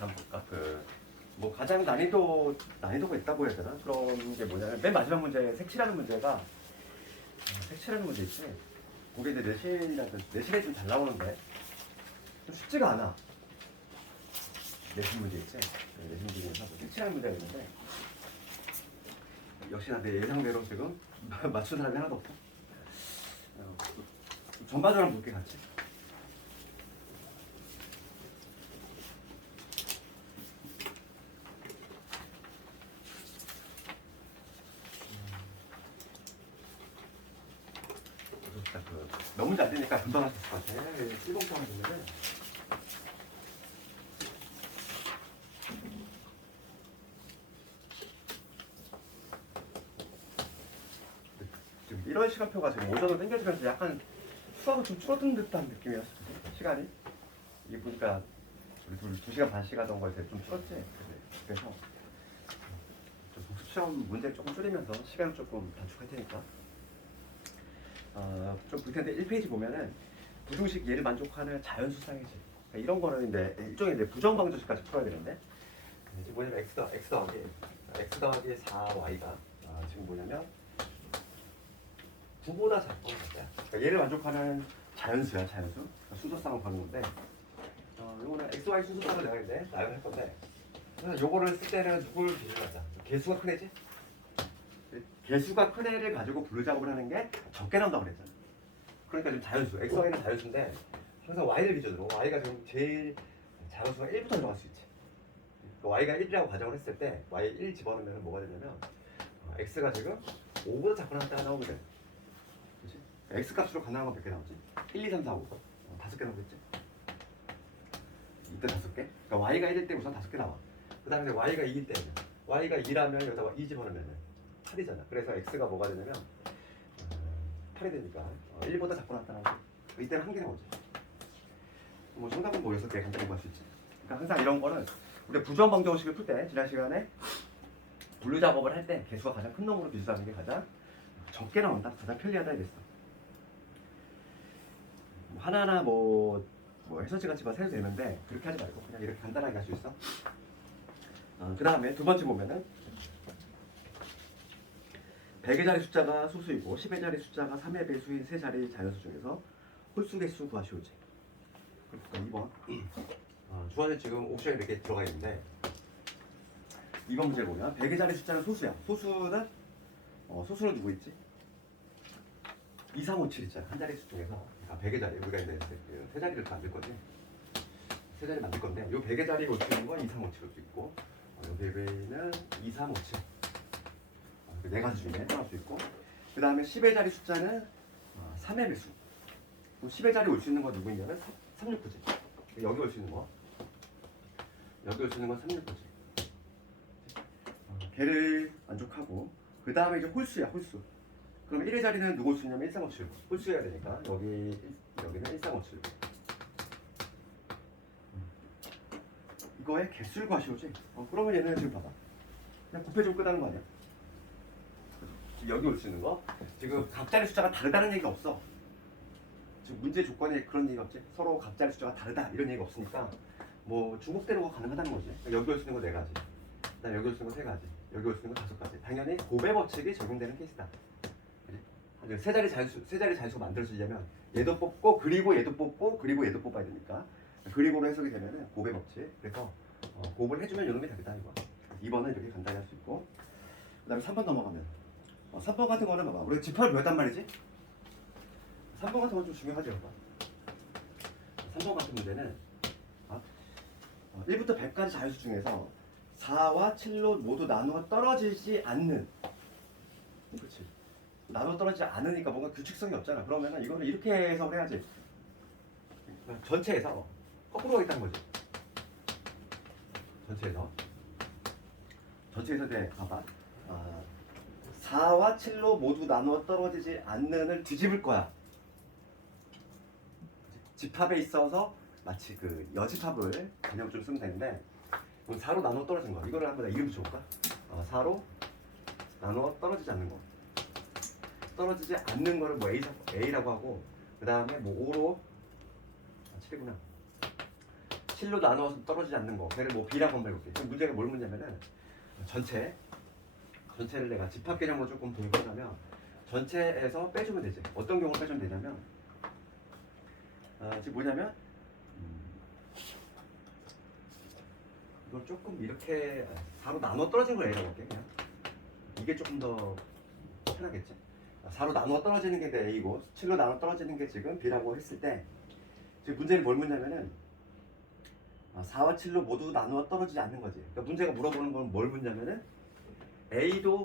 한번 볼까? 뭐 가장 난이도가 있다고 해야 되나? 그런 게 뭐냐면 맨 마지막 문제 색칠하는 문제가 색칠하는 문제 있지. 그게 이제 내신에 좀 잘 나오는데 좀 쉽지가 않아. 내신 문제 있지. 내신 중에서 뭐 색칠하는 문제가 있는데 역시나 내 예상대로 지금 맞춘 사람이 하나도 없어. 전반적으로 볼게 같이. 너무 잘 되니까 금방 할 수 있을 것 같아. 실공평을 보면은 지금 이런 시간표가 지금 오전으로 당겨지면서 약간 수학은 좀 줄어든 듯한 느낌이었어. 시간이 이게 보니까 우리 2시간 반씩 하던 거에 좀 줄었지. 그래서 좀 복습 시험 문제 조금 줄이면서 시간을 조금 단축할 테니까 좀 볼 텐데 1페이지 보면은 부등식 얘를 만족하는 자연수상이지. 그러니까 이런 거는 이제 일종의 이제 부정방정식까지 풀어야 되는데 지금 뭐냐면 x 더하기 4y가 지금 뭐냐면 9보다 작고 그러니까 얘를 만족하는 자연수야. 자연수. 그러니까 순서쌍을 보는 건데 요거는 xy 순서쌍을 내가 이제 나열할 건데 그래서 요거를 쓸 때는 누굴 기준으로 하자. 개수가 큰 애지? 개수가 큰 애를 가지고 분류 작업을 하는 게 적게 나온다고 그랬잖아. 그러니까 지금 자연수, xy는 자연수인데 항상 y를 기준으로 y가 지금 제일 자연수가 1부터 들어갈 수 있지. y가 1이라고 가정을 했을 때 y 1 집어넣으면 뭐가 되냐면 x가 지금 5보다 작거나 때가 나오면 돼. 그렇지? x 값으로 가능한 건 몇 개 나오지? 1, 2, 3, 4, 5. 5개 나오겠지? 이때 5개? 그러니까 y가 1일 때 우선 5개 나와. 그 다음에 y가 2일 때 y가 2라면 여기다가 2 집어넣으면 8이잖아. 그래서 x가 뭐가 되냐면 8이 되니까 1보다 작고 나타나고 이때는 1개 나오지. 뭐 정답은 뭐 6개 간단히 구할 수 있지. 그러니까 항상 이런 거는 우리가 부정방정식을 풀 때 지난 시간에 분류 작업을 할 때 개수가 가장 큰 놈으로 비슷하는 게 가장 적게 나온다. 가장 편리하다 이랬어. 하나하나 뭐 해설지 같이 봐서 해도 되는데 그렇게 하지 말고 그냥 이렇게 간단하게 할 수 있어. 그 다음에 두 번째 보면은 100의 자리 숫자가 소수이고 10의 자리 숫자가 3의 배수인 세 자리 자연수 중에서 홀수 개수 구하시오지. 그러니까 2번 주어진 지금 옵션이 이렇게 들어가 있는데 2번 문제 보면 100의 자리 숫자는 소수야. 소수는 누구 있지? 2, 3, 5, 7 있잖아. 한 자리 수 중에서 100의 자리 우리가 이제 세 자리를 만들 거지. 세 자리 만들 건데 이 100의 자리에 올 수 있는 건 2, 3, 5, 7일 수 있고 여기에는 2, 3, 5, 7 네 가지 중에 하나 수 있고 그 다음에 10의 자리 숫자는 3의 배수. 10의 자리 올 수 있는 건 누구 있냐면 3, 6, 9지. 여기 올 수 있는 거 여기 올 수 있는 건 3, 6, 9지. 걔를 만족하고 그 다음에 이제 홀수야. 홀수. 그럼 1의 자리는 누구 올 수 있냐면 1, 3, 5, 7 홀수여야 되니까 여기는 1, 3, 5, 7 이거의 개수를 구하시오지. 그러면 얘는 지금 봐봐 그냥 곱해주고 끝나는 거 아니야? 여기 올 수 있는 거 지금 각자의 숫자가 다르다는 얘기가 없어. 지금 문제 조건에 그런 얘기가 없지. 서로 각자의 숫자가 다르다 이런 얘기가 없으니까 뭐 중복대로가 가능하다는 거지. 여기 올 수 있는 거 4가지 그다음 여기 올 수 있는 거 3가지 여기 올 수 있는 거 5가지 당연히 곱의 법칙이 적용되는 케이스다. 그래? 세 자리 자연수 만들어지려면 얘도 뽑고 그리고 얘도 뽑고 그리고 얘도 뽑아야 되니까 그리고로 해석이 되면은 곱의 법칙. 그래서 곱을 해주면 요놈이 되겠다 이거. 2번은 이렇게 간단히 할 수 있고 그 다음에 3번 넘어가면 3번 같은 거는 봐봐. 우리가 집합을 배웠단 말이지? 3번 같은 건 좀 중요하죠. 3번 같은 문제는 1부터 100까지 자연수 중에서 4와 7로 모두 나누어 떨어지지 않는 그렇지. 나누어 떨어지지 않으니까 뭔가 규칙성이 없잖아. 그러면은 이거는 이렇게 해석을 해야지. 전체에서 거꾸로 가겠다는 거지. 전체에서 봐봐. 4와 7로 모두 나누어 떨어지지 않는을 뒤집을 거야. 집합에 있어서 마치 그 여집합을 개념을 좀 쓰면 되는데 4로 나누어 떨어진 거 이거를 한번 이름 붙여볼까? 4로 나누어 떨어지지 않는 거 떨어지지 않는 거를 뭐 A라고 하고 그 다음에 뭐 5로 7이구나 7로 나누어서 떨어지지 않는 거. 걔를 뭐 B라고 한번 해볼게. 지금 문제가 뭘 묻냐면은 전체를 내가 집합 개념으로 조금 돌거자면 전체에서 빼주면 되지. 어떤 경우를 빼주면 되냐면 지금 뭐냐면 이걸 조금 이렇게 4로 나눠 떨어진 걸 A라고 할게. 그냥 이게 조금 더 편하겠지. 4로 나눠 떨어지는 게 내 A고 7로 나눠 떨어지는 게 지금 B라고 했을 때 지금 문제는 뭘 묻냐면은 4와 7로 모두 나누어 떨어지지 않는 거지. 그러니까 문제가 물어보는 건 뭘 묻냐면은 A도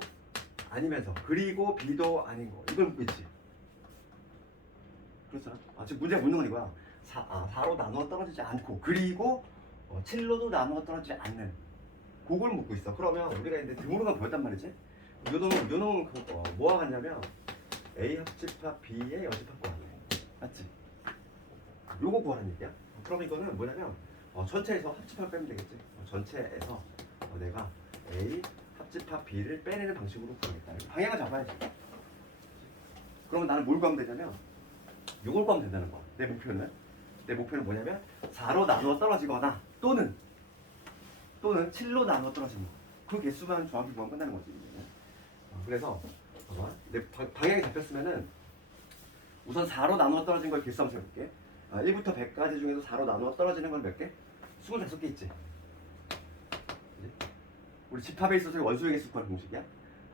아니면서 그리고 B도 아닌 거 이걸 묻고 있지. 그렇잖아. 지금 문제가 묻는 건 이거야. 4로 나누어 떨어지지 않고 그리고 7로도 나누어 떨어지지 않는 그걸 묻고 있어. 그러면 우리가 이제 드물어만 보였단 말이지. 요 놈은 뭐와 같냐면 A 합집합 B의 여집합과 같네. 맞지? 요거 구하는 얘기야. 그럼 이거는 뭐냐면 전체에서 합집합 빼면 되겠지. 전체에서 내가 A 합집합 B를 빼내는 방식으로 구하겠다. 방향을 잡아야지. 그러면 나는 뭘 구하면 되냐면 요걸 구하면 된다는 거야. 내 목표는 뭐냐면 4로 나누어 떨어지거나 또는 7로 나누어 떨어지는 거. 그 개수만 정확히 구하면 끝나는 거지. 그래서 내 방향이 잡혔으면은 우선 4로 나누어 떨어진 걸 개수 한번 세볼게. 1부터 100까지 중에서 4로 나누어 떨어지는 건 몇 개? 25개 있지. 우리 집합에 있어서 원소의 개수 구하는 공식이야.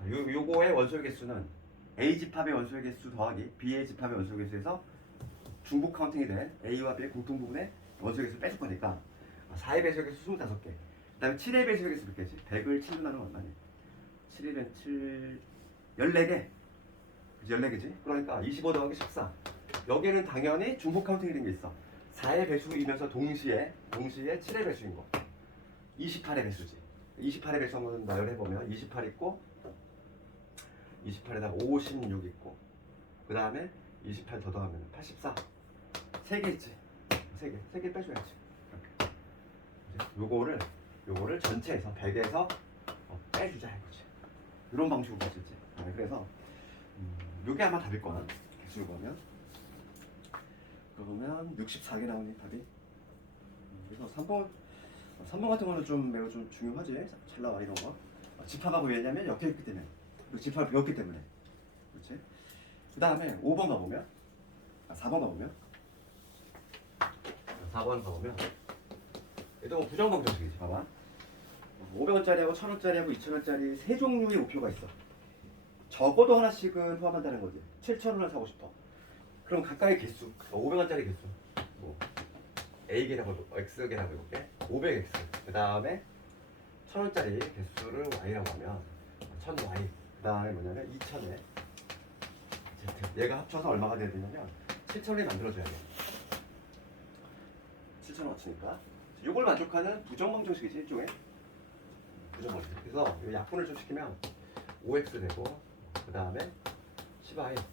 요거의 원소의 개수는 A 집합의 원소의 개수 더하기 B의 집합의 원소의 개수에서 중복 카운팅이 된 A와 B의 공통 부분의 원소의 개수를 빼줄 거니까 4의 배수의 개수 25개. 그 다음에 7의 배수의 개수 몇 개지? 100을 7로 나누면 얼마니? 7일은 7... 14개. 그치? 14개지? 그러니까 25 더하기 14. 여기는 당연히 중복 카운팅이 된 게 있어. 4의 배수이면서 동시에 7의 배수인 거. 28의 배수지. 28의 배수 한번 나열해보면 28 있고 28에다가 56 있고 그 다음에 28 더 더하면 84. 3개 있지. 3개 빼줘야지. 이렇게. 요거를 전체에서 100에서 빼주자 이거지. 이런 방식으로 가실지. 그래서 요게 아마 답일 거야. 개수를 보면. 그러면 64개 나오니 답이. 그래서 3번 같은 거는 매우 중요하지. 잘 나와 이런 거. 집합하고 왜냐면 엮여있기 때문에. 그리고 집합을 배웠기 때문에. 그렇지? 그 다음에 5번 가보면 4번 가보면 4번 가보면 얘도 뭐 부정방 정식이지. 봐봐. 500원짜리하고 1000원짜리하고 2000원짜리 세 종류의 우표가 있어. 적어도 하나씩은 포함한다는 거지. 7000원을 사고 싶어. 그럼 각각의 개수 500원짜리 개수 뭐 A개라고 X개라고 해볼게. 500X. 그 다음에 1000원짜리 개수를 Y라고 하면 1000Y. 그 다음에 뭐냐면 2000에 Z. 얘가 합쳐서 얼마가 돼야 되냐면 7000원이 만들어줘야 돼. 7000원어치니까 이걸 만족하는 부정방정식이지. 일종의 부정방정식. 그래서 이 약분을 좀 시키면 5X 되고 그 다음에 10Y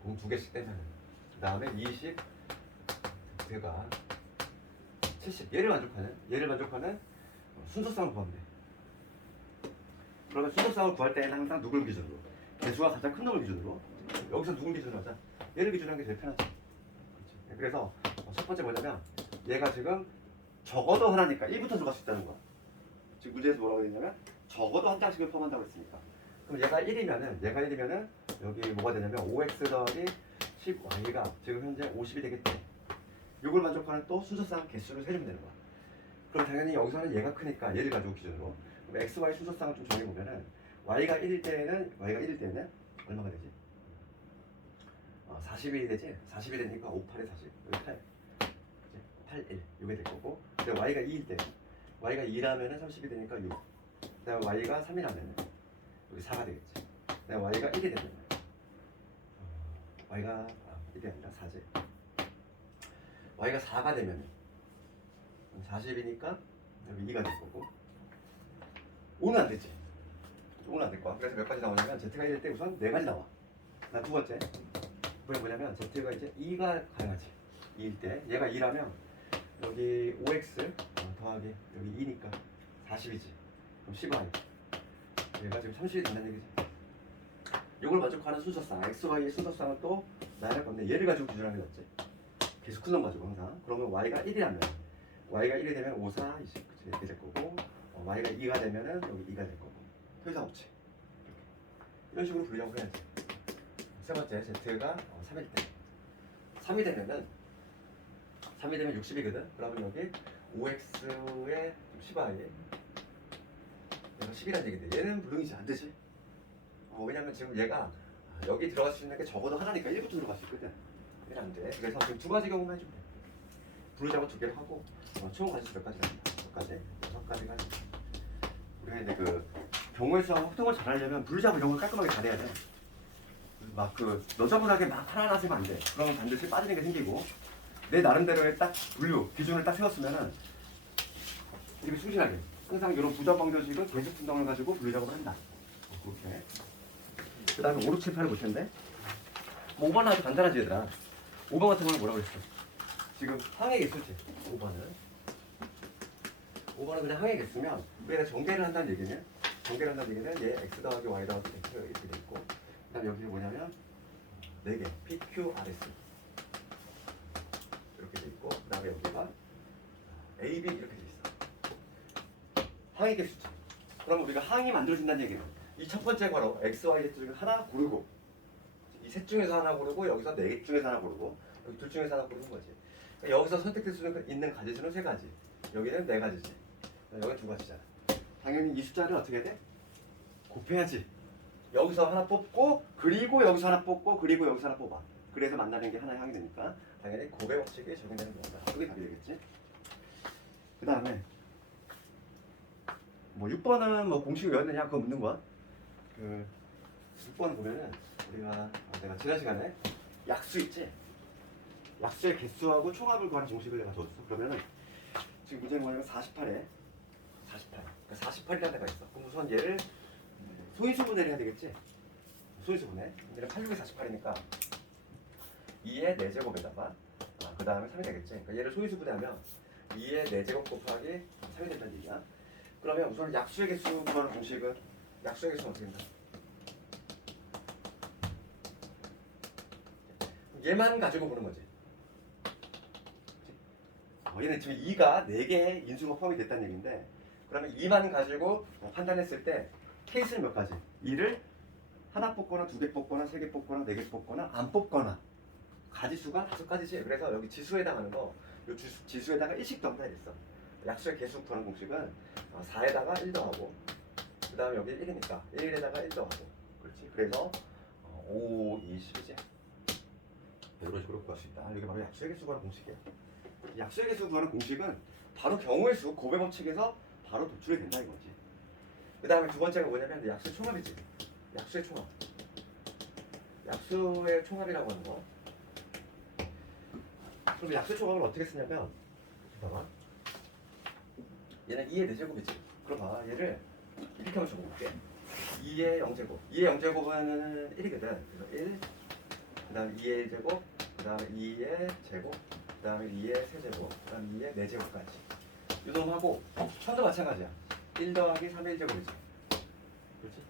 공 2개씩 떼면 그 다음에 20 Z가 70. 얘를 만족하는 순서쌍을 구하면 돼. 그러면 순서쌍을 구할 때는 항상 누굴 기준으로? 개수가 가장 큰 놈을 기준으로. 여기서 누굴 기준으로 하자? 얘를 기준으로 하는 게 제일 편하지. 그렇지? 그래서 첫 번째 뭐냐면 얘가 지금 적어도 하나니까 1부터 들어갈 수 있다는 거야. 지금 문제에서 뭐라고 되냐면 적어도 한 장씩을 포함한다고 했으니까. 그럼 얘가 1이면은 여기 뭐가 되냐면 5x 더하기 10y가 지금 현재 50이 되겠대. 이걸 만족하는 또 순서상 개수를 세주면 되는 거야. 그럼 당연히 여기서는 얘가 크니까 얘를 가지고 기준으로 그럼 x, y 순서상을 좀 정해보면은 y가 1일 때는 얼마가 되지? 40이 되지? 40이 되니까 5, 8에 40 여기 8 그치? 8, 1 이게 될 거고 근데 y가 2일 때 y가 2라면은 30이 되니까 6 그 다음에 y가 3이라면은 여기 4가 되겠지 그 다음에 y가 1이 되면 y가 1이 아니라 4지 y가 4가 되면 40이니까 여기 2가 될 거고 5는 안 되지 5는 안 될 거야 그래서 몇 가지 나오냐면 z가 1일 때 우선 4가지 나와 나 두 번째 이번에 뭐냐면 z가 이제 2가 가능하지 2일 때 얘가 2라면 여기 5x 더하기 여기 2니까 40이지 그럼 10y 얘가 지금 30이 된다는 얘기지 이걸 만족하는 순서상 x, y의 순서상은 또 나열할 건데 얘를 가지고 기준하는 게 낫지 계속 큰 놈 가지고 항상 그러면 y가 1이라면 y가 1이 되면 5, 4, 20 이렇게 될 거고 y가 2가 되면은 여기 2가 될 거고 더 이상 없지. 이런 식으로 분리하고 해야지. 세 번째 z가 3일 때 3이 되면은 3이 되면 60이거든. 그러면 여기 5x에 10y 얘가 10이라는 얘기인데 얘는 불능이지 안 되지. 왜냐면 지금 얘가 여기 들어갈 수 있는 게 적어도 하나니까 1부터 들어갈 수 있거든. 얘는 안 돼. 그래서 지금 두 가지 경우만 해주면 돼. 부르자고 두 개를 하고 총 가지 몇 가지가 몇 가지? 6가지가 우리가 이제 그 경우의 수하고 확동을 잘하려면 부르자고 이런 걸 깔끔하게 잘해야 돼. 막 그 너저분하게 막 하나 쓰면 안 돼. 그러면 반드시 빠지는 게 생기고 내 나름대로의 딱 분류 기준을 딱 세웠으면은 이렇게 충실하게 항상 이런 부정방정식은 계속 분동을 가지고 분류작업을 한다. 그렇게. 그 다음에 5, 6, 7, 8을 볼 텐데 5번은 아주 간단하지 얘들아. 5번 같은 거는 뭐라고 했어? 지금 항의 개수지. 5번은 그냥 항의 개수면 우리가 전개를 한다는 얘기는 얘 x 더하기 y 더하기 x 이렇게 돼 있고 그 다음에 여기 뭐냐면 4개 p, q, r, s 이렇게 돼 있고 그 다음에 여기가 a, b 이렇게 돼 있어. 항의 개수지. 그럼 우리가 항이 만들어진다는 얘기는 이 첫 번째 괄호 x, y, z 중에 하나 고르고 이 셋 중에서 하나 고르고 여기서 네 중에서 하나 고르고 여기 둘 중에서 하나 고르는 거지. 그러니까 여기서 선택될 수 있는 가지수는 3가지. 여기는 4가지지. 여기 2가지잖아. 당연히 이 숫자를 어떻게 해야 돼? 곱해야지. 여기서 하나 뽑고 그리고 여기서 하나 뽑고 그리고 여기서 하나 뽑아. 그래서 만나는 게 하나의 항이 되니까 당연히 곱의 법칙이 적용되는 겁니다. 그게 답이 되겠지. 그 다음에 뭐 6번은 뭐 공식이 외웠느냐 그거 묻는 거야. 그 6번 보면은 우리가 내가 지난 시간에 약수 있지? 약수의 개수하고 총합을 구하는 공식을 내가 줬어. 그러면은 지금 문제는 뭐냐면 48. 그러니까 48이라는 데가 있어. 그럼 우선 얘를 소인수분해를 해야 되겠지? 소인수분해. 얘는 86에 48이니까 2의 4제곱에다가 그 다음에 3이 되겠지? 그러니까 얘를 소인수분해하면 2의 4제곱 곱하기 3이 된다는 얘기야. 그러면 우선 약수의 개수 구하는 공식은 약수의 개수는 어떻게 된다? 얘만 가지고 보는 거지. 얘는 지금 2가 4개의 인수가 포함이 됐다는 얘기인데 그러면 2만 가지고 판단했을 때 케이스는 몇 가지? 2를 하나 뽑거나 2개 뽑거나 3개 뽑거나 4개 뽑거나 안 뽑거나 가지수가 5가지지. 그래서 여기 지수에 해당하는 거 이 지수에다가 1씩 더해야 됐어. 약수의 개수 구하는 공식은 4에다가 1 더하고 그 다음에 여기 1이니까 1에다가 1 더하고 그렇지. 그래서 5, 20이지. 이런 식으로 구할 수 있다. 이게 바로 약수의 개수 구하는 공식이야. 약수의 개수 구하는 공식은 바로 경우의 수, 곱의 법칙에서 바로 도출이 된다 이거지. 그 다음에 두 번째가 뭐냐면 약수의 총합이지. 약수의 총합. 약수의 총합이라고 하는 거. 그럼 약수의 총합을 어떻게 쓰냐면 봐봐. 얘는 2의 4제곱이지. 그럼 봐봐. 얘를 이렇게 한번 적어볼게. 2의 0제곱. 2의 0제곱은 1이거든. 그래서 1, 그 다음에 2의 제곱, 그 다음에 2의 제곱, 그 다음에 2의 세제곱, 그 다음에 2의 4제곱까지. 요놈하고 천도 마찬가지야. 1 더하기 3의 1제곱이지. 그렇지?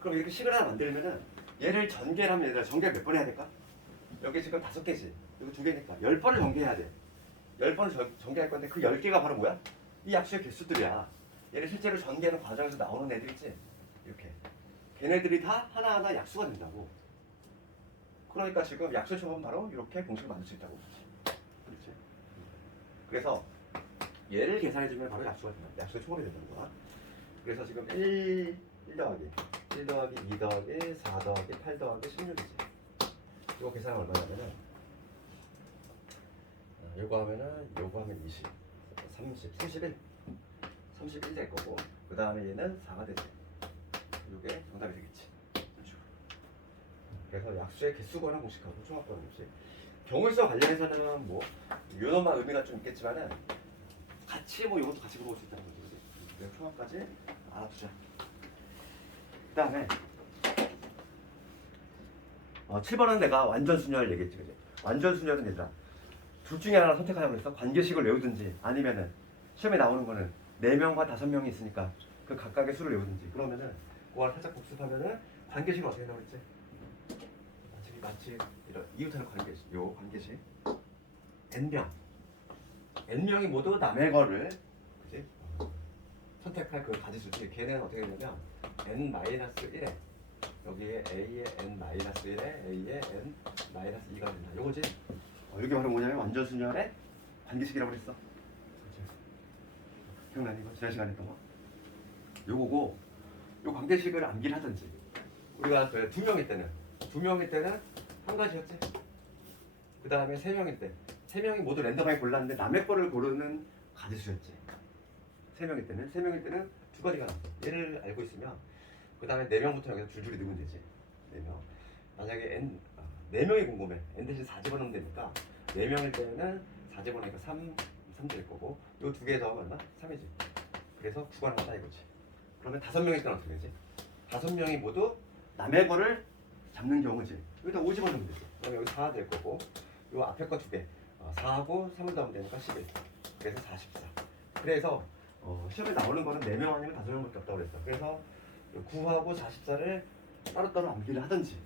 그럼 이렇게 식을 하나 만들면은 얘를 전개를 하면 얘들아 전개를 몇 번 해야 될까? 여기 지금 5개지. 여기 2개니까 10번을 전개해야 돼. 10번을 전개할 건데 그 10개가 바로 뭐야? 이 약수의 개수들이야. 얘를 실제로 전개하는 과정에서 나오는 애들이지. 이렇게. 걔네들이 다 하나하나 약수가 된다고. 그러니까 지금 약수의 총합은 바로 이렇게 공식을 만들 수 있다고. 그렇지? 그래서 얘를 계산해주면 바로 약수가 된다. 약수의 총합이 된다는 거야. 그래서 지금 1 더하기 2 더하기 4 더하기 8 더하기 16이지. 이거 계산하면 얼마냐면은 요거 하면 20 31 될 거고 그 다음에 얘는 4가 되지. 이게 정답이 되겠지. 그래서 약수의 개수 구하는 공식하고 총합 구하는 공식. 경우수와 관련해서는 뭐 요놈만 의미가 좀 있겠지만은 같이 뭐 이것도 같이 물어볼 수 있다는 거지. 그래서 총합까지 알아두자. 그 다음에 7번은 내가 완전 순열을 얘기했지. 그지? 완전 순열은 얘들아 둘 중에 하나 선택하자고 그랬어. 관계식을 외우든지 아니면은 시험에 나오는 거는 4명과 5명이 있으니까 그 각각의 수를 외우든지. 그러면은 그걸 살짝 복습하면은 관계식을 어떻게 한다고 그랬지? 마치 이런 이웃하는 관계식. 요 관계식 n명 n명이 모두 남의 거를 그지? 선택할 그 가지수지. 걔는 어떻게 되냐면 n-1에 여기에 a의 n-1에 a의 n-2가 된다. 요거지. 이게 바로 뭐냐면 완전 순열의 관계식이라고 그랬어. 그치? 기억나니 이거 지난 시간에 했던 거? 요거고 요 관계식을 암기를 하든지 우리가 그 2명일 때는 한 가지였지. 그 다음에 3명일 때 3명이 모두 랜덤하게 골랐는데 남의 거를 고르는 가지수였지. 3명일 때는 2가지가 나왔어. 얘를 알고 있으면 그 다음에 4명부터 여기서 줄줄이 넣으면 되지. 4명. 만약에 4명이 궁금해. n 대신 4 집어넣으면 되니까 4명일 때는 4 집어넣으니까 3 될 거고 요 2개 더하면 얼마? 3이지. 그래서 9가 나왔다 이거지. 그러면 5명일 때는 어떻게 되지? 5명이 모두 남의 거를 잡는 경우지. 여기다 5 집어넣으면 되지. 그럼 여기 4 될 거고 요 앞에 거 2개 4하고 3을 더하면 되니까 11. 그래서 44. 그래서 시험에 나오는 거는 4명 아니면 5명밖에 없다고 그랬어. 그래서 9하고 44를 따로따로 암기를 하든지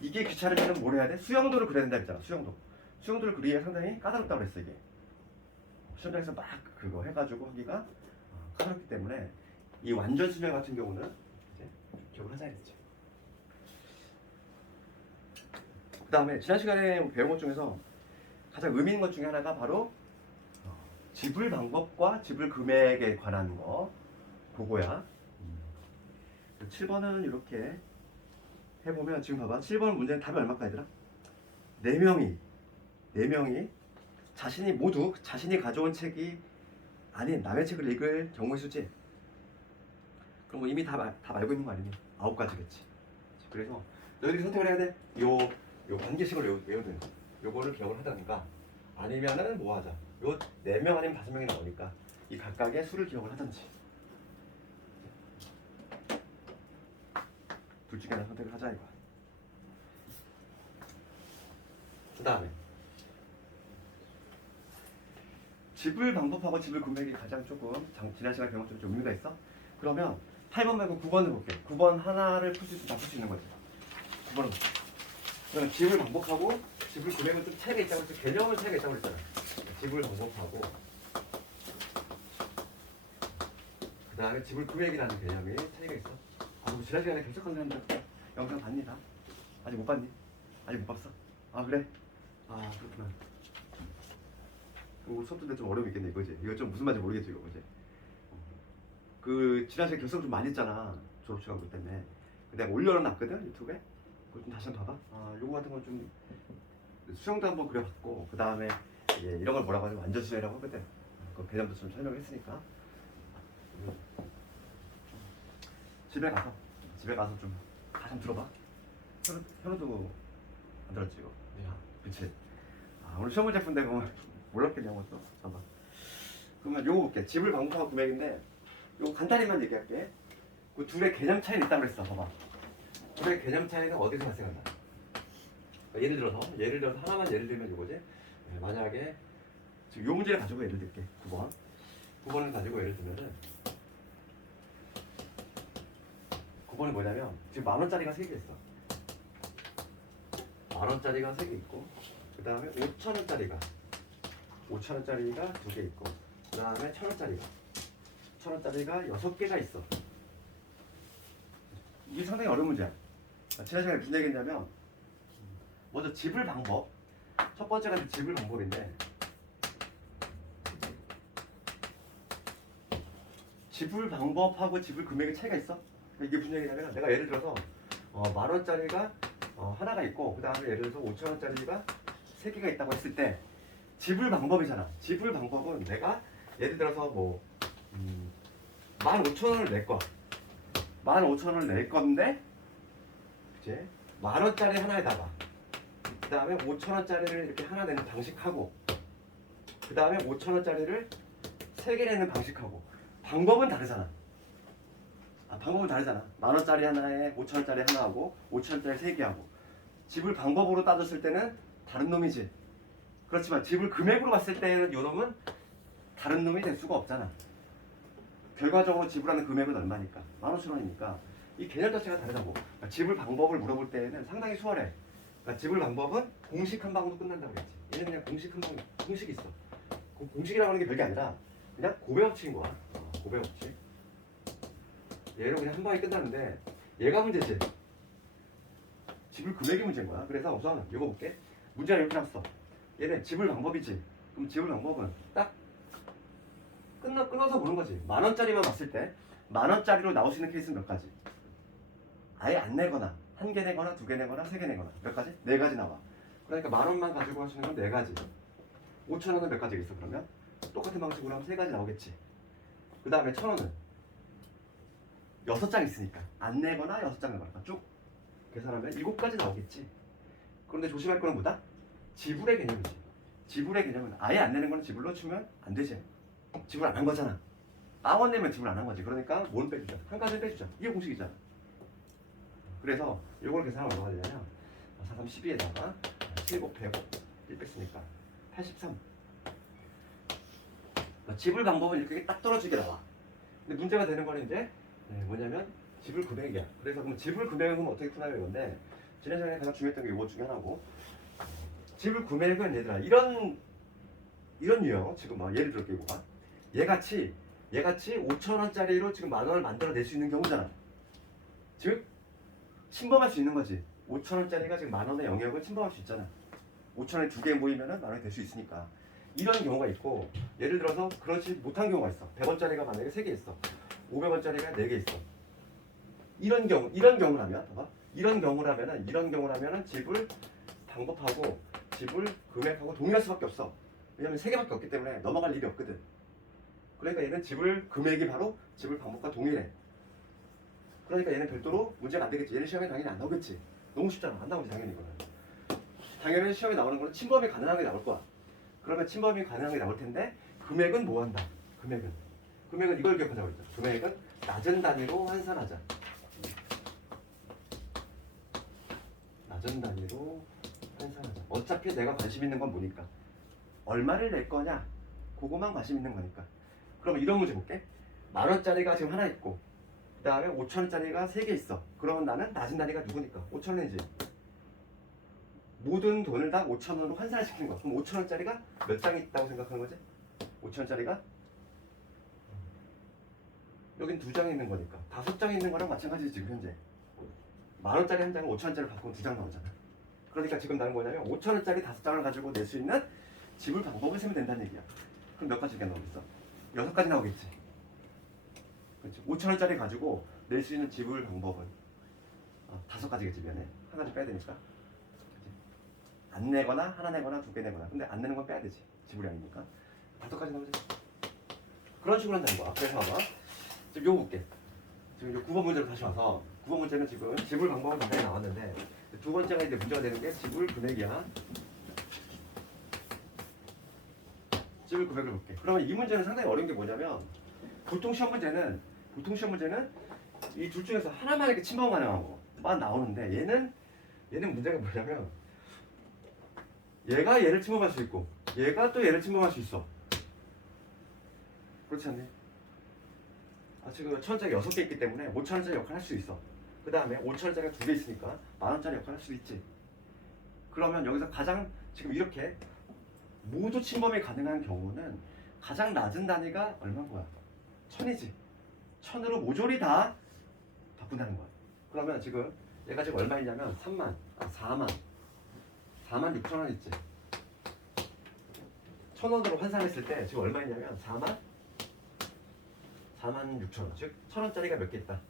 이게 귀찮으면 뭘 해야 돼? 수영도를 그려야 된다 했잖아. 수영도를 그리기가 상당히 까다롭다고 그랬어. 이게 시험장에서 막 그거 해가지고 하기가 까다롭기 때문에 이 완전 수명 같은 경우는 이제 기억을 하자 했죠. 그 다음에 지난 시간에 배운 것 중에서 가장 의미 있는 것 중에 하나가 바로 지불 방법과 지불 금액에 관한 거 그거야. 7번은 이렇게 해보면 지금 봐봐. 7번 문제는 답이 얼마까 얘들아? 4명이 자신이 가져온 책이 아닌 남의 책을 읽을 경우의 수지. 그럼 뭐 이미 다 알고 있는 거 아니니? 9가지겠지. 그래서 너희들이 선택을 해야 돼. 요 관계식을 외우든 요거를 기억을 하든가 아니면은 뭐 하자. 요 4명 아니면 5명이 나오니까 이 각각의 수를 기억을 하든지 둘 중에 하나 선택을 하자 이거야. 그 다음에 지불 방법하고 지불 금액이 가장 조금 지난 시간에 배운 것좀 의미가 있어? 그러면 8번 말고 9번을 볼게. 9번 하나를 풀 수 있는 거지. 9번은 그러면 지불 방법하고 지불 금액은 좀 차이가 있다고 했죠. 개념은 차이가 있다고 했잖아. 지불 방법하고 그 다음에 지불 금액이라는 개념이 차이가 있어. 그럼 지난 시간에 결석한 사람들 영상 봤니 다? 아직 못 봤니? 아직 못 봤어? 그래? 그렇구나. 우리 수업 듣는데 좀 어려움이 있겠네 이거지. 이거 좀 무슨 말인지 모르겠지 이거 그지? 그 지난 시간에 결석 좀 많이 했잖아. 졸업시간 때문에. 내가 올려놨거든 유튜브에. 그거 좀 다시 한번 봐봐. 요거 같은 건 좀 수영도 한번 그려봤고 그 다음에 이런 걸 뭐라고 하냐면 완전 수영이라고 하거든. 그 개념도 좀 설명했으니까 집에 가서 좀 다시 한번 들어봐. 현우도 안 들었지 이거? 그치? 오늘 시험 문제 푼데 보면 몰랐겠냐고 또 봐봐. 그러면 요거 볼게. 지불 방법하고 금액인데 요거 간단히만 얘기할게. 그 둘의 개념 차이는 있다고 그랬어. 봐봐. 둘의 개념 차이는 어디서 발생한다? 예를 들어서 하나만 예를 들면 이거지. 만약에 지금 요 문제를 가지고 예를 들게. 9번을 가지고 예를 들면은 9번이 뭐냐면 지금 10,000원짜리가 3개 있어. 10,000원짜리가 3개 있고 그 다음에 5,000원짜리가 2개 있고 그 다음에 1,000원짜리가 6개가 있어. 이게 상당히 어려운 문제야. 지난 시간에 무슨 얘기했냐면 먼저 지불 방법. 첫 번째가 지불 방법인데 지불 방법하고 지불 금액의 차이가 있어. 이게 무슨 얘기냐면 내가 예를 들어서 10,000원짜리가 하나가 있고 그 다음에 예를 들어서 5,000원짜리가 3개가 있다고 했을 때 지불 방법이잖아. 지불 방법은 내가 예를 들어서 15,000원을 낼 거야. 15,000원을 낼 건데 이제 10,000원짜리 하나에다가 그 다음에 5,000원짜리를 이렇게 하나 내는 방식하고 그 다음에 5,000원짜리를 3개 내는 방식하고 방법은 다르잖아. 방법은 다르잖아. 10,000원짜리 하나에 5,000원짜리 하나하고 5,000원짜리 3개하고 지불 방법으로 따졌을 때는 다른 놈이지. 그렇지만 지불 금액으로 봤을 때는 요 놈은 다른 놈이 될 수가 없잖아. 결과적으로 지불하는 금액은 얼마니까? 15,000원이니까 이 개념 자체가 다르다고. 그러니까 지불 방법을 물어볼 때는 상당히 수월해. 그러니까 지불 방법은 공식 한 방으로 끝난다고 그랬지. 얘는 그냥 공식 있어. 공식이라고 하는 게 별게 아니라 그냥 고배 법칙인 거야. 고배 법칙. 얘는 그냥 한 방에 끝나는데 얘가 문제지. 지불 금액이 문제인 거야. 그래서 우선 이거 볼게. 문제가 이렇게 나왔어. 얘는 지불 방법이지. 그럼 지불 방법은 딱 끊어서 보는 거지. 10,000원짜리만 봤을 때 10,000원짜리로 나올 수 있는 케이스는 몇 가지? 아예 안 내거나 한 개 내거나 두 개 내거나 세 개 내거나 몇 가지? 네 가지 나와. 그러니까 10,000원만 가지고 하시는 건 네 가지. 5,000원은 몇 가지 있어? 그러면 똑같은 방식으로 하면 세 가지 나오겠지. 그 다음에 1,000원은 6장 있으니까 안 내거나 6장 내거나 쭉 계산하면 7가지 나오겠지. 그런데 조심할 거는 뭐다? 지불의 개념이지. 지불의 개념은 아예 안 내는 거는 지불로 치면 안 되지. 지불 안 한 거잖아. 빵원 내면 지불 안 한 거지. 그러니까 뭘 빼주자? 한 가지를 빼주자. 이게 공식이잖아. 그래서 이걸 계산하면 얼마가 되냐면 4, 3, 12에다가 7, 5, 105 1 뺐으니까 83. 지불 방법은 이렇게 딱 떨어지게 나와. 근데 문제가 되는 거는 이제 뭐냐면 지불 금액이야. 그래서 그럼 지불 금액은 어떻게 푸나요 이건데 지난 시간에 가장 중요했던 게 이거 중에 하나고 지불 금액은 얘들아 이런 유형 지금 막 예를 들어 이거 봐. 얘같이 5,000원짜리로 지금 10,000원을 만들어낼 수 있는 경우잖아. 즉 침범할 수 있는 거지. 5,000원짜리가 지금 10,000원의 영역을 침범할 수 있잖아. 5,000원에 두 개 모이면은 10,000원이 될 수 있으니까. 이런 경우가 있고 예를 들어서 그렇지 못한 경우가 있어. 100원짜리가 만약에 3개 있어. 500원짜리가 4개 있어. 이런 경우라면 봐봐. 이런 경우라면은 지불 방법하고 지불 금액하고 동일할 수밖에 없어. 왜냐면 3개밖에 없기 때문에 넘어갈 일이 없거든. 그러니까 얘는 지불 금액이 바로 지불 방법과 동일해. 그러니까 얘는 별도로 문제가 안 되겠지. 얘는 시험에 당연히 안 나오겠지. 너무 쉽잖아. 안 나오지 당연히 이거는. 당연히 시험에 나오는 거는 침범이 가능하게 나올 거야. 그러면 침범이 가능하게 나올 텐데 금액은 뭐 한다? 금액은 이걸 기억하자고 했죠. 금액은 낮은 단위로 환산하자. 낮은 단위로 환산하자. 어차피 내가 관심 있는 건 뭐니까? 얼마를 낼 거냐? 그거만 관심 있는 거니까. 그럼 이런 문제 볼게. 10,000원짜리가 지금 하나 있고 그 다음에 5,000원짜리가 3개 있어. 그러면 나는 낮은 단위가 누구니까? 5,000원이지. 모든 돈을 다 5,000원으로 환산을 시키는 거야. 그럼 5,000원짜리가 몇 장이 있다고 생각하는 거지? 5,000원짜리가 여긴 2장 있는 거니까 5장 있는 거랑 마찬가지지 지금 현재. 10,000원짜리 한 장은 5,000원짜리 바꾸면 2장 나오잖아. 그러니까 지금 나는 뭐냐면 5,000원짜리 5장을 가지고 낼 수 있는 지불 방법을 세면 된다는 얘기야. 그럼 몇 가지가 나오겠어? 6가지 나오겠지. 그렇지. 5,000원짜리 가지고 낼 수 있는 지불 방법은 5가지겠지. 미안해. 하나를 빼야 되니까. 안 내거나 하나 내거나 두 개 내거나. 근데 안 내는 건 빼야 되지. 지불이 아니니까. 5가지 나오지. 그런 식으로 한다는 거야. 그래서 아마 지금 요거 볼게. 지금 요 9번 문제로 다시 와서 9번 문제는 지금 지불 방법은 간단히 나왔는데 두 번째가 이제 문제가 되는 게 지불 금액이야. 지불 금액을 볼게. 그러면 이 문제는 상당히 어려운 게 뭐냐면 보통 시험 문제는 이 둘 중에서 하나만 이렇게 침범 가능한 거만 나오는데 얘는 문제가 뭐냐면 얘가 얘를 침범할 수 있고 얘가 또 얘를 침범할 수 있어. 그렇지 않니? 지금 1,000원짜리 6개 있기 때문에 5,000원짜리 역할 할 수 있어. 그 다음에 5,000원짜리가 2개 있으니까 10,000원짜리 역할 할 수 있지. 그러면 여기서 가장 지금 이렇게 모두 침범이 가능한 경우는 가장 낮은 단위가 얼마인 거야? 1,000이지. 1,000으로 모조리 다 바꾼다는 거야. 그러면 지금 얘가 지금 얼마 있냐면 4만 6,000원 있지. 1,000원으로 환산했을 때 지금 얼마 있냐면 4만 6,000원. 즉 1,000원짜리가 몇 개 있다?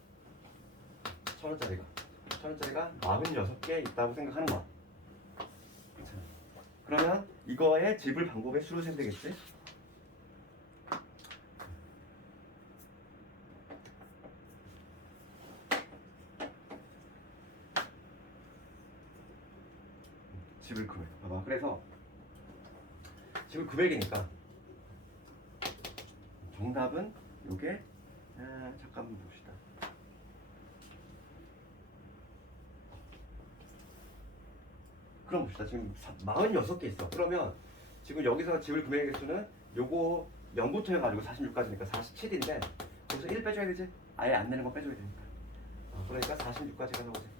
1,000원짜리가 46개 있다고 생각하는 거야. 괜찮아. 그러면 이거의 지불 방법의 수를 세면 되겠지? 지불 금액. 봐봐. 그래서 지불 금액이니까 정답은 요게 잠깐만 봅시다. 그럼 봅시다. 지금 46개 있어. 그러면 지금 여기서 지불 금액의 수는 요거 0부터 해가지고 46까지니까 47인데 거기서 1 빼줘야 되지? 아예 안 내는 거 빼줘야 되니까. 그러니까 46까지가 나오지.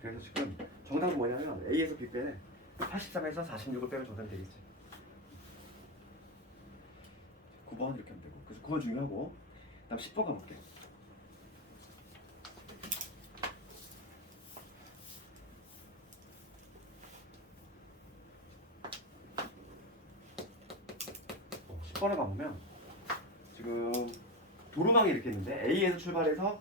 그래서 지금 정답은 뭐냐면 A에서 B 빼는 83에서 46을 빼면 정답이 되겠지. 9번 이렇게 하면 되고. 그래서 9번 중요하고. 그다음 10번 가볼게요. 어, 10번에 가보면 지금 도루망이 이렇게 있는데 A에서 출발해서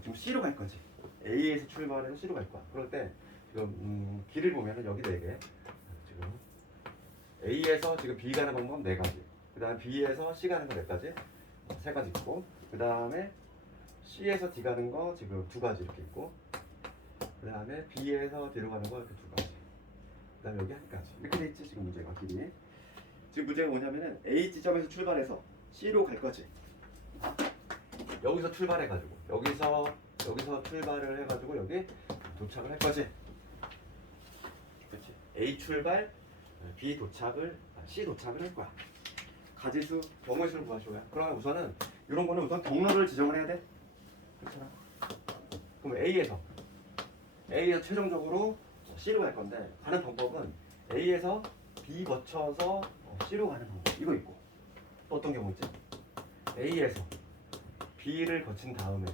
지금 C로 갈 거지. A에서 출발해서 C로 갈 거야. 그럴 때 지금 길을 보면은 여기 4개. 지금 A에서 지금 B 가는 방법 4가지. 그 다음에 B에서 C 가는 거 4가지. 3가지 있고. 그 다음에 C에서 D 가는 거 지금 2가지 이렇게 있고. 그 다음에 B에서 D로 가는 거 이렇게 2가지. 그 다음에 여기 1가지. 이렇게 돼 있지 지금 문제가 길이. 지금 문제가 뭐냐면은 A 지점에서 출발해서 C로 갈 거지. 여기서 출발해가지고 여기서 출발을 해가지고 여기 도착을 할 거지. 그렇지? A 출발, B 도착을, C 도착을 할 거야. 가지수, 경우의 수를 구하시고요. 그러면 우선은 이런 거는 우선 경로를 지정을 해야 돼. 그렇잖아. 그럼 A에서 최종적으로 C로 갈 건데 가는 방법은 A에서 B 거쳐서 C로 가는 방법 이거 있고 또 어떤 경우 있지? A에서 B를 거친 다음에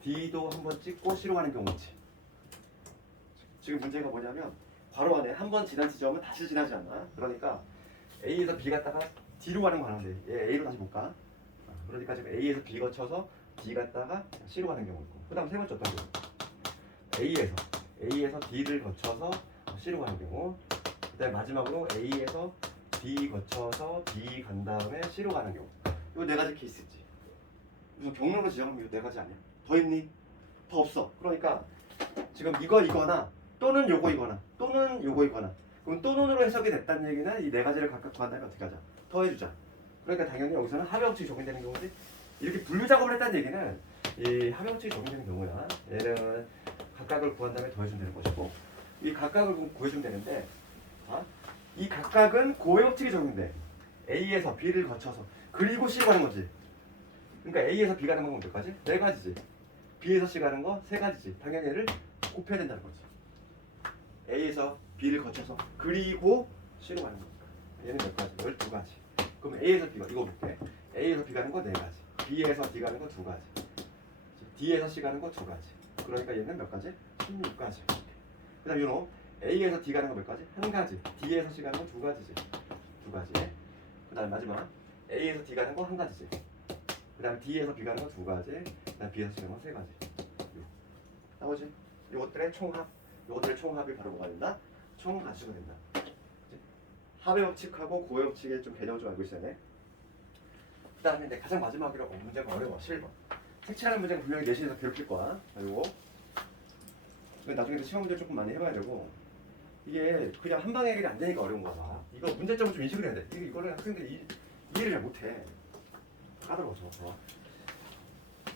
D도 한번 찍고 C로 가는 경우 있지. 지금 문제가 뭐냐면 괄호 안에 한 번 지난 지점은 다시 지나지 않아. 그러니까 A에서 B 갔다가 D로 가는 거 하는데 얘 A로 다시 못 가. 그러니까 지금 A에서 B 거쳐서 D 갔다가 C로 가는 경우 있고. 그 다음 세 번째 어떤 경우? A에서 D를 거쳐서 C로 가는 경우. 그 다음에 마지막으로 A에서 D 거쳐서 D 간 다음에 C로 가는 경우. 이거 4가지 케이스 있지. 무슨 경로로 지정하면 이거 4가지 아니야? 더 있니? 더 없어. 그러니까 지금 이거나 또는 요거이거나 또는 요거이거나 그럼 또는으로 해석이 됐다는 얘기는 이 4가지를 각각 구한다면 어떻게 하자? 더해주자. 그러니까 당연히 여기서는 합의법칙이 적용되는 경우지. 이렇게 분류 작업을 했다는 얘기는 이 합의법칙이 적용되는 경우야. 얘는 각각을 구한 다음에 더해주면 되는 것이고 이 각각을 구해주면 되는데 이 각각은 고해법칙이 적용돼. A에서 B를 거쳐서 그리고 C로 가는 거지. 그러니까 A에서 B 가는 방법 몇 가지? 4가지지. B에서 C 가는 거 3가지지. 당연히 얘를 곱해야 된다는 거지. A에서 B를 거쳐서 그리고 C로 가는 거니까. 얘는 몇 가지? 12가지. 그럼 A에서 B가 이거 볼게. A에서 B 가는 거 4가지. B에서 D 가는 거 2가지. D에서 C 가는 거 2가지. 그러니까 얘는 몇 가지? 16가지. 그 다음 요노 A에서 D 가는 거 몇 가지? 1가지. D에서 C 가는 거 2가지지. 2가지. 그 다음 마지막 A에서 D 가는 거 1가지지. 그 다음 D에서 B 가는 거 2가지. 그 다음 B에서 C 가는 거 3가지. 나오지? 요것들의 총합. 요것들의 총합이 바로 뭐가 된다? 총가수가 된다. 합의 법칙하고 고의 법칙의 좀 개념을 좀 알고 있어야 돼. 그 다음에 가장 마지막으로 문제가 어려워. 7번. 색칠하는 문제가 분명히 내신에서 괴롭힐 거야. 그리고 나중에도 시험 문제 조금 많이 해봐야 되고 이게 그냥 한 방에 해결이 안 되니까 어려운 거야. 이거 문제점을 좀 인식을 해야 돼. 이거를 학생들이 이해를 잘 못해. 까다로워서.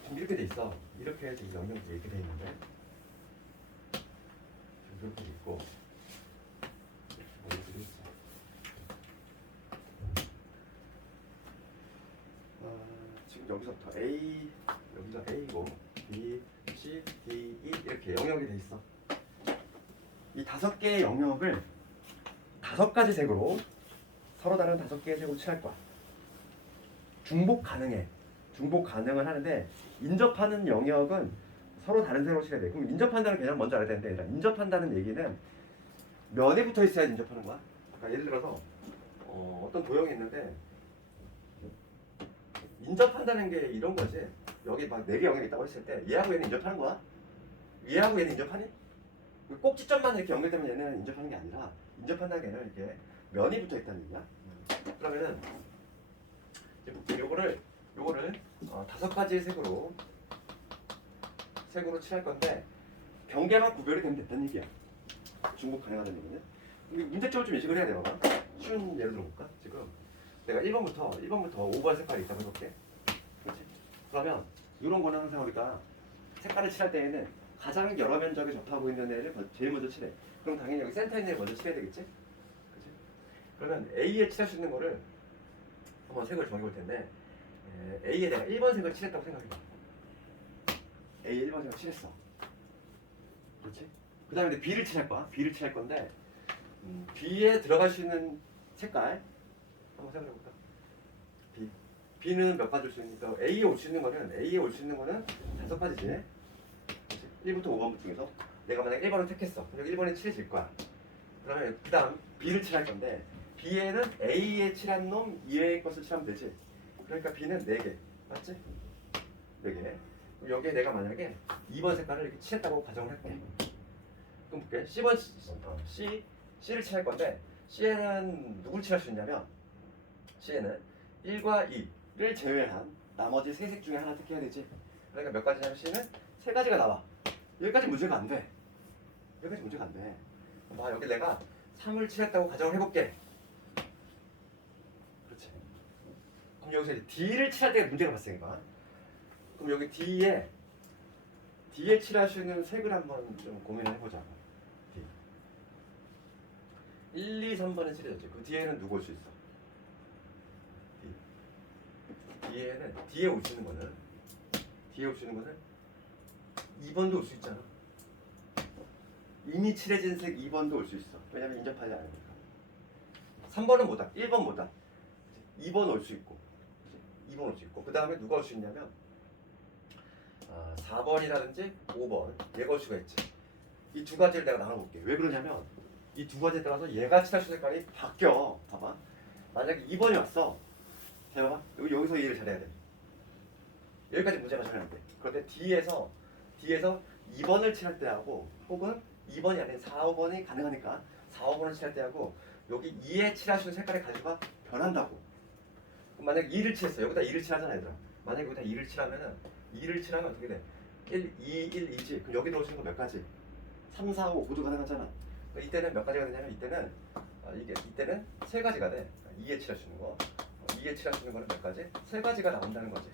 지금 이렇게 돼 있어. 이렇게 지금 영역이 이렇게 돼 있는데 지금 이렇게 돼 있고 이렇게 돼 있어. 지금 여기서부터 여기서 A고 B, C, D, E 이렇게 영역이 돼 있어. 이 5개의 영역을 5가지 색으로 서로 다른 5개의 색으로 칠할 거야. 중복 가능해. 중복 가능을 하는데 인접하는 영역은 서로 다른 색으로 칠해야 돼. 그럼 인접한다는 개념 먼저 알아야 되는데 인접한다는 얘기는 면에 붙어 있어야 인접하는 거야. 그러니까 예를 들어서 어떤 도형이 있는데 인접한다는 게 이런 거지. 여기 막 4개 영역이 있다고 했을 때 얘하고 얘는 인접하는 거야. 얘하고 얘는 인접하니? 꼭지점만 이렇게 연결되면 얘는 인접하는 게 아니라 인접한다는 게 아니라 이렇게 면이 붙어 있다는 얘기야. 그러면은 요거를 5가지의 색으로 칠할 건데 경계만 구별이 되면 됐다는 얘기야. 중복 가능하다는 얘기는. 문제점을 좀 인식을 해야 돼요. 쉬운 예를 들어볼까? 지금 내가 1번부터 5번 색깔이 있다고 해볼게. 그렇지? 그러면 이런 거는 항상 우리가 색깔을 칠할 때에는 가장 여러 면적에 접하고 있는 애를 제일 먼저 칠해. 그럼 당연히 여기 센터에 있는 애를 먼저 칠해야 되겠지? 그렇지? 그러면 A에 칠할 수 있는 거를 한번 색을 정해볼 텐데 A에 내가 1번 색을 칠했다고 생각해봐. A에 1번 색을 칠했어. 그렇지? 그 다음에 B를 칠할 거야. B를 칠할 건데 B에 들어갈 수 있는 색깔 한번 생각해볼까? B B는 몇 가지 올 수 있으니까 A에 올 수 있는 거는 5가지지. 1부터 5번 중에서 내가 만약 1번을 택했어. 그럼 1번에 칠해질 거야. 그러면 그 다음 B를 칠할 건데 B에는 A에 칠한 놈 이외의 것을 칠하면 되지. 그러니까 B는 4개. 맞지? 4개. 여기에 내가 만약에 2번 색깔을 이렇게 칠했다고 가정을 할게. 그럼 볼게. C를 칠할 건데 C에는 누굴 칠할 수 있냐면 C에는 1과 2를 제외한 나머지 3색 중에 하나 택해야 되지. 그러니까 몇 가지냐면 C는 3가지가 나와. 여기까지 문제가 안 돼. 여기까지 문제가 안 돼. 여기 내가 3을 칠했다고 가정을 해볼게. 그렇지. 그럼 여기서 이제 D를 칠할 때 문제가 발생해봐. 그럼 여기 D에 칠할 수 있는 색을 한번 좀 고민을 해보자. D. 1, 2, 3번에 칠해졌지. 그 뒤에는 누구 올 수 있어? D에 올 수 있는 거는 2번도 올 수 있잖아. 이미 칠해진 색 2번도 올 수 있어. 왜냐면 인접하지 않으니까. 3번은 뭐다? 1번 뭐다? 2번 올 수 있고. 2번 올 수 있고. 그 다음에 누가 올 수 있냐면 4번이라든지 5번 얘가 올 수가 있지. 이 두 가지를 내가 나눠볼게. 왜 그러냐면 이 두 가지에 따라서 얘가 칠할 수 있는 색깔이 바뀌어. 봐봐. 만약에 2번이 왔어. 자, 봐봐. 여기서 이해를 잘해야 돼. 여기까지 문제가 잘 안 돼. 그런데 D에서 2번을 칠할 때하고 혹은 2번이 아닌 4, 5번이 가능하니까 4, 5번을 칠할 때하고 여기 2에 칠할 수 있는 색깔의 가지가 변한다고. 그럼 만약에 2를 칠했어. 여기다 2를 칠하잖아, 얘들아. 만약에 여기다 2를 칠하면 어떻게 돼? 1, 2, 1, 2지. 그럼 여기 들어오시는 거 몇 가지? 3, 4, 5 모두 가능하잖아. 이때는 몇 가지가 되냐면 이때는 3가지가 돼. 2에 칠할 수 있는 거. 2에 칠할 수 있는 거는 몇 가지? 3가지가 나온다는 거지.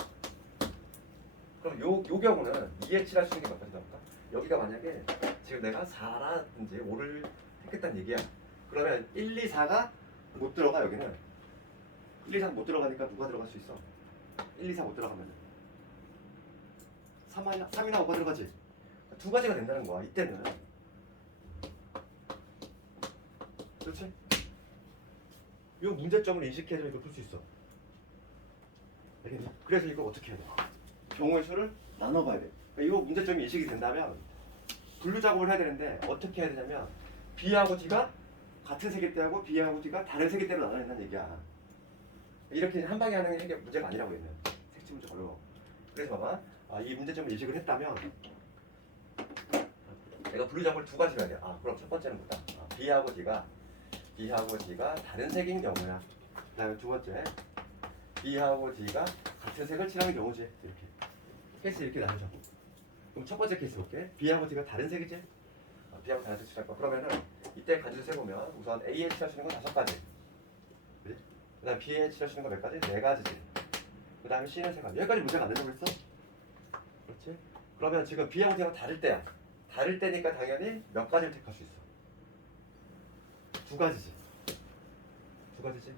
그럼 요 경우는 2에 칠할 수 있는 게 몇 가지 나올까? 여기가 만약에 지금 내가 4라든지 5를 했겠다는 얘기야. 그러면 1, 2, 4가 못 들어가. 여기는 1, 2, 4 못 들어가니까 누가 들어갈 수 있어? 1, 2, 4 못 들어가면 3이나 5가 들어가지. 두 가지가 된다는 거야. 이때는. 그렇지? 이 문제점을 인식해서 이걸 풀 수 있어. 알겠니? 그래서 이걸 어떻게 해야 돼? 경우의 수를 나눠봐야 돼. 그러니까 이 문제점이 인식이 된다면 분류 작업을 해야 되는데 어떻게 해야 되냐면 B하고 D가 같은 색일 때하고 B하고 D가 다른 색일 때로 나눠낸다는 얘기야. 이렇게 한 방에 하는 게 문제가 아니라고 얘는. 색칠 문제 어려워. 그래서 봐봐. 이 문제점을 인식을 했다면 내가 분류 작업을 두 가지로 해야 돼. 그럼 첫 번째는 뭐다? B하고 D가 다른 색인 경우야. 그 다음에 두 번째 B하고 D가 같은 색을 칠하는 경우지. 이렇게 케이스 이렇게 나누자. 그럼 첫 번째 케이스 볼게. B하고 D가 다른 색이지? B하고 다른 색 칠할 거. 그러면은 이때 가지수 세보면 우선 A에 칠할 수 있는 건 5가지. 그지? 그 다음 B에 칠할 수 있는 건 몇 가지? 4가지지. 그 다음에 C는 3가지. 여기까지 문제가 안 된다고 했어? 그렇지? 그러면 지금 B하고 D가 다를 때야. 다를 때니까 당연히 몇 가지를 택할 수 있어? 2가지지. 2가지지.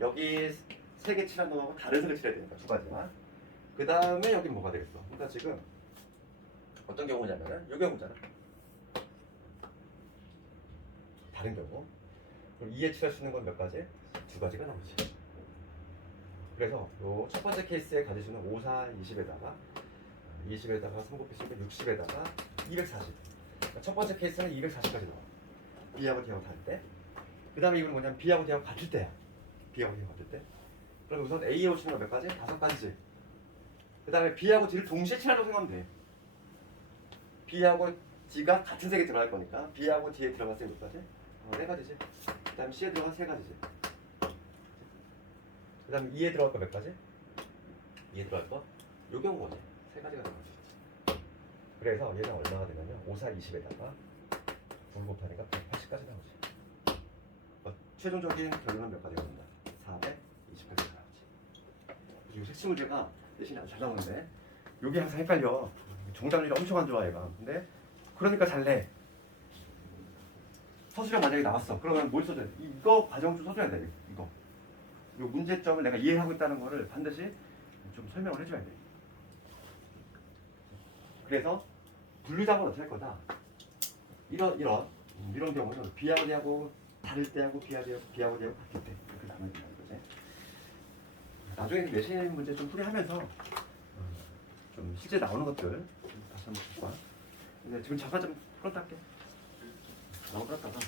여기 3개 칠한 놈하고 다른 색을 칠해야 되니까 2가지만. 그 다음에 여기 뭐가 되겠어? 그러니까 지금 어떤 경우냐면은 이 경우잖아. 다른 경우. 그럼 2에 칠할 수 있는 건 몇 가지? 2가지가 나오지. 그래서 요 첫 번째 케이스의 가지수는 5, 4, 20에다가 3 곱했으니까 60에다가 240. 그러니까 첫 번째 케이스는 240까지 나와. B하고 D하고 다를 때. 그 다음에 이건 뭐냐면 B하고 D하고 같을 때야. B하고 D하고 같을 때. 그럼 우선 A에 오시는 건 몇 가지? 5가지지. 그 다음에 B하고 D를 동시에 칠하려고 생각하면 돼. B하고 D가 같은 색에 들어갈 거니까 B하고 D에 들어갔을 때 몇 가지? 4가지지. 그 다음에 C에 들어간 3가지지. 그 다음에 E에 들어갈 거 몇 가지? E에 들어갈 거? 요 경우는 3가지가 들어갈 수 있지. 그래서 얘는 얼마가 되냐면 5, 4, 20에다가 9 곱하니까 180까지 나오지. 최종적인 결론은 몇 가지가 된다? 420까지 나오지. 이 색칠 문제가 대신에 아주 잘 나오는데 여기 항상 헷갈려. 정답률이 엄청 안 좋아 얘가. 근데 그러니까 잘 내. 서술형 만약에 나왔어. 그러면 뭘 써줘야 돼? 이거 과정줄 써줘야 돼. 이거. 이 문제점을 내가 이해하고 있다는 거를 반드시 좀 설명을 해줘야 돼. 그래서 분류 작업은 어떻게 할 거다? 이런 경우는 B하고 D하고 다를 때하고 B하고 D하고 같을 때 이렇게 나눠야 된다는 거지. 나중에 내신 문제 좀 풀이하면서 좀 실제 나오는 것들 다시 한번 볼 거야. 근데 지금 잠깐 좀 풀었다 할게. 너무 풀었다가